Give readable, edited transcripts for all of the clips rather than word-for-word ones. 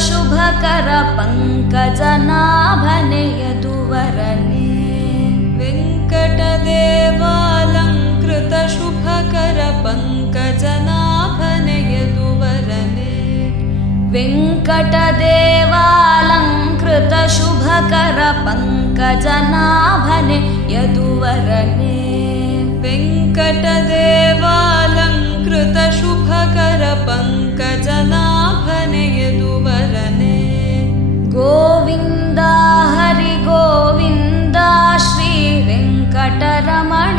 ಶುಭಕರ ಪಂಕಜನಾಭನೆ ಯದುವರನೆ ವೆಂಕಟದೇವಾಲಂಕೃತ ಶುಭಕರ ಪಂಕಜನಾಭನೆ ಯದುವರನೆ ವೆಂಕಟದೇವಾಲಂಕೃತ ಶುಭಕರ ಪಂಕಜನಾಭನೆ ಯದುವರನೆ ವೆಂಕಟದೇವಾಲಂಕೃತ ಶುಭಕರ ಪಂಕಜನಾಭನೆ ಯದುವರನೆ ಗೋವಿಂದ ಹರಿ ಗೋವಿಂದ ಶ್ರೀ ವೆಂಕಟರಮಣ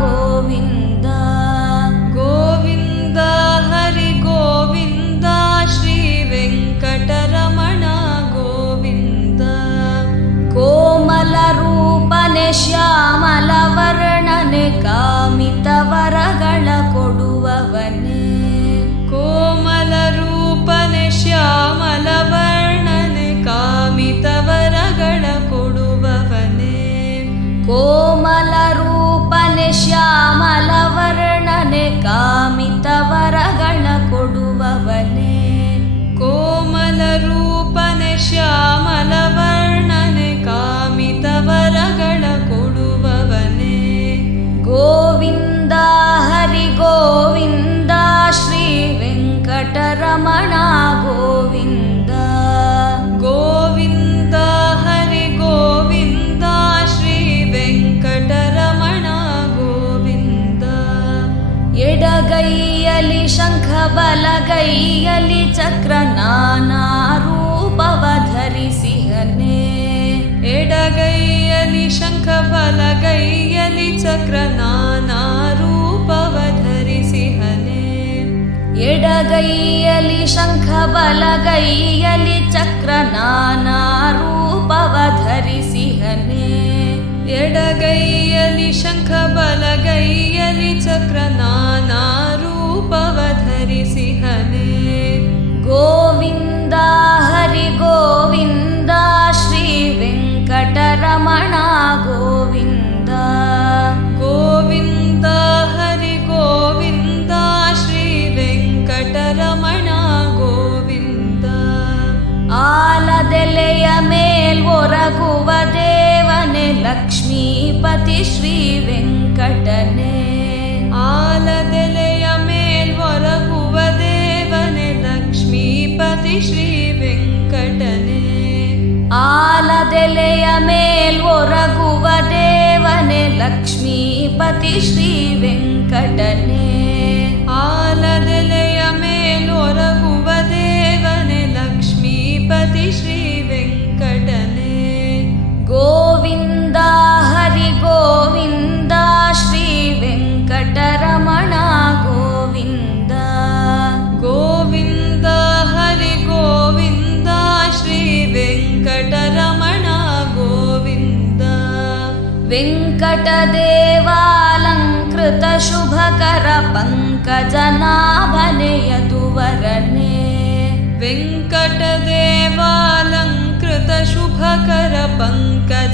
ಗೋವಿಂದ ಗೋವಿಂದ ಹರಿ ಗೋವಿಂದ ಶ್ರೀ ವೆಂಕಟರಮಣ ಗೋವಿಂದ ಕೋಮಲ ರೂಪನೆ ಶ್ಯಾಮಲ ವರ್ಣನೆ ಕಾಮಿತ ವರಗಳ ಕೊಡುವವನೇ ಕೋಮಲ ರೂಪನೆ ಶ್ಯಾಮಲ ವರ್ಣನೆ ಕಾಮಿತ ವರಗಳ ಕೊಡುವವನೇ ಕೋಮಲ ರೂಪನೆ ಶ್ಯಾಮಲ ವರ್ಣನೆ ಕಾಮಿತ ವರಗಳ ಕೊಡುವವನೇ ಕೋಮಲ ರೂಪನೆ ಶ್ಯಾಮಲ ವರ್ಣನೆ ಕಾಮಿತ ವರಗಳ ಕೊಡುವವನೇ ಗೋವಿಂದ ಹರಿ ಗೋವಿಂದ ಶ್ರೀ ವೆಂಕಟರಮಣ ಗೋವಿಂದ ಗೋವಿಂದ ಹರಿ ಗೋವಿಂದ ಶ್ರೀ ವೆಂಕಟರಮಣ ಗೋವಿಂದ ಎಡಗೈಯಲ್ಲಿ ಶಂಖ ಬಲಗೈಯಲ್ಲಿ ಚಕ್ರ ನಾನಾ ರೂಪವ ಧರಿಸಿಹನೆ ಎಡಗೈಯಲ್ಲಿ ಶಂಖ ಬಲಗೈಯಲ್ಲಿ ಚಕ್ರ ನಾನಾ ರೂಪವ ಧರಿಸಿಹನೆ ಎಡಗೈಯಲ್ಲಿ ಶಂಖ ಬಲಗೈಯಲ್ಲಿ ಚಕ್ರ ನಾನಾ ರೂಪವ ಧರಿಸಿಹನೆ ಎಡಗೈಯಲ್ಲಿ ಶಂಖ ಬಲಗೈಯಲ್ಲಿ ಚಕ್ರ ನಾನಾ ರೂಪವ ಧರಿಸಿಹನೆ ಗೋವಿಂದ ಹರಿ ಗೋವಿಂದ ಶ್ರೀ ವೆಂಕಟರಮಣ ಗೋವಿಂದ ಗೋವಿಂದ ಹರಿ ಗೋವಿಂದ ಶ್ರೀ ವೆಂಕಟರಮಣ ಗೋವಿಂದ ಆಲದೆಲೆಯ ಮೇಲ್ವೊರಗುವ ದೇವನೇ ಲಕ್ಷ್ಮೀಪತಿ ಶ್ರೀ ವೆಂಕಟನೆ ಆಲದೆಲೆಯ ಮೇಲ್ವೊರಗುವ ದೇವನೇ ಲಕ್ಷ್ಮೀಪತಿ ಶ್ರೀ ವೆಂಕಟನೆ ಆಲದೆಲೆಯ ಮೇಲ್ವೊರಗುವ ದೇವನೇ ಲಕ್ಷ್ಮೀಪತಿ ಶ್ರೀ ವೆಂಕಟನೆ ಆಲದೆಲೆಯ ಮೇಲ್ವೊರಗುವ ದೇವನೇ ಲಕ್ಷ್ಮೀಪತಿ ಶ್ರೀ ವೆಂಕಟನೆ ಗೋವಿಂದ ಹರಿ ಗೋವಿಂದ ಶ್ರೀ ವೆಂಕಟರಮಣ ಗೋವಿಂದ ಗೋವಿಂದ ಹರಿ ಗೋವಿಂದ ಶ್ರೀ ವೆಂಕಟರಮಣ ಗೋವಿಂದ ವೆಂಕಟದೇವಾಲಂಕೃತ ಶುಭಕರ ಪಂಕಜನಾಭನೆ ಯದುವರನೆ ವೆಂಕಟದೇವಾಲಂಕೃತ ಶುಭಕರ ಪಂಕಜನಾಭನೆ